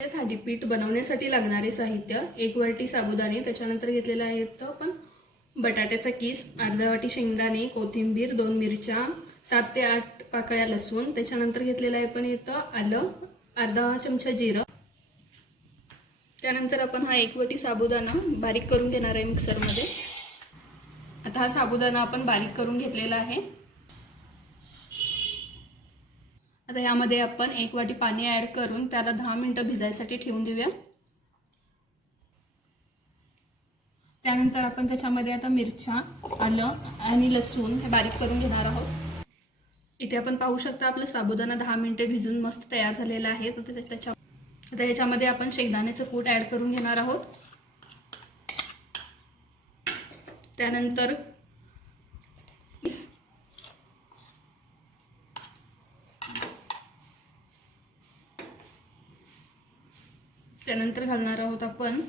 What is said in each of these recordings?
थालीपीठ बनवण्यासाठी लागणारे साहित्य: 1 वाटी साबुदाणे, त्याच्यानंतर घेतलेला आहे आपण बटाट्याचा किस, अर्धा वाटी शेंगदाणे, कोथिंबीर, 2 मिरच्या, 7 ते 8 पाकळ्या लसूण, त्याच्यानंतर घेतलेला आहे पण आलं, अर्धा चमचा जिरं. त्यानंतर आपण हा 1 वाटी साबुदाणा बारीक करून घेणार आहे मिक्सरमध्ये. आता हा साबुदाणा आपण बारीक करून घेतलेला आहे. आता यामध्ये आपण 1 वाटी पाणी ॲड करून त्याला 10 मिनिटं भिजायसाठी ठेवून देऊया. त्यानंतर आपण त्याच्यामध्ये आता मिरच्या, आलं आणि लसूण हे बारीक करून घेणार आहोत. इथे आपण पाहू शकता आपला साबुदाणा 10 मिनिटे भिजून मस्त तयार झालेला आहे. आता याच्यामध्ये आपण शेंगदाण्याचं कूट ॲड करून घेणार आहोत. त्यानंतर घालणार आहोत आपण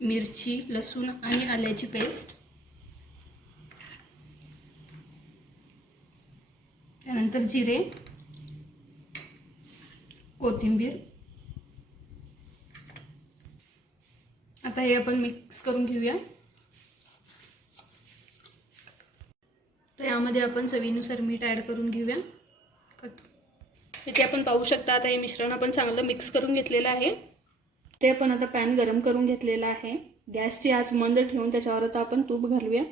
मिरची, लसूण आणि आल्याची पेस्ट. त्यानंतर जिरे, कोथिंबीर. आता हे आपण मिक्स करून घेऊया. तर यामध्ये आपण चवीनुसार मीठ ॲड करून घेऊया. इथे आपण पाहू शकता आता हे मिश्रण आपण चांगलं मिक्स करून घेतलेलं आहे. ते आपण आता पॅन गरम करून घेतलेला आहे. गॅसची आच मंद ठेवून त्याच्यावर आता आपण तूप घालूया.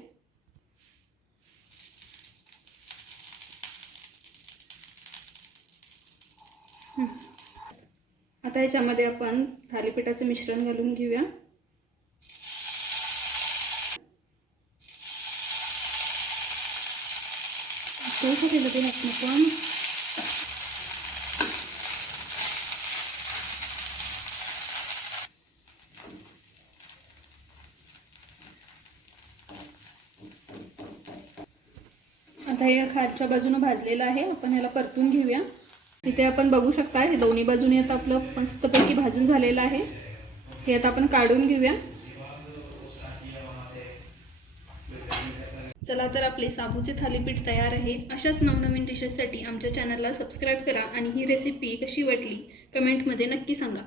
आता याच्यामध्ये आपण थालीपीठाचं मिश्रण घालून घेऊया. आता हे खालच्या बाजूने भाजलेलं आहे. आपण ह्याला परतून घेऊया. इथे आपण बघू शकता हे दोन्ही बाजूने आता आपलं मस्तपैकी भाजून झालेलं आहे. हे आता आपण काढून घेऊया. चला तर आपले साबूचे थालीपीठ तयार आहे. अशाच नवनवीन डिशेससाठी आमच्या चॅनलला सबस्क्राईब करा आणि ही रेसिपी कशी वाटली कमेंटमध्ये नक्की सांगा.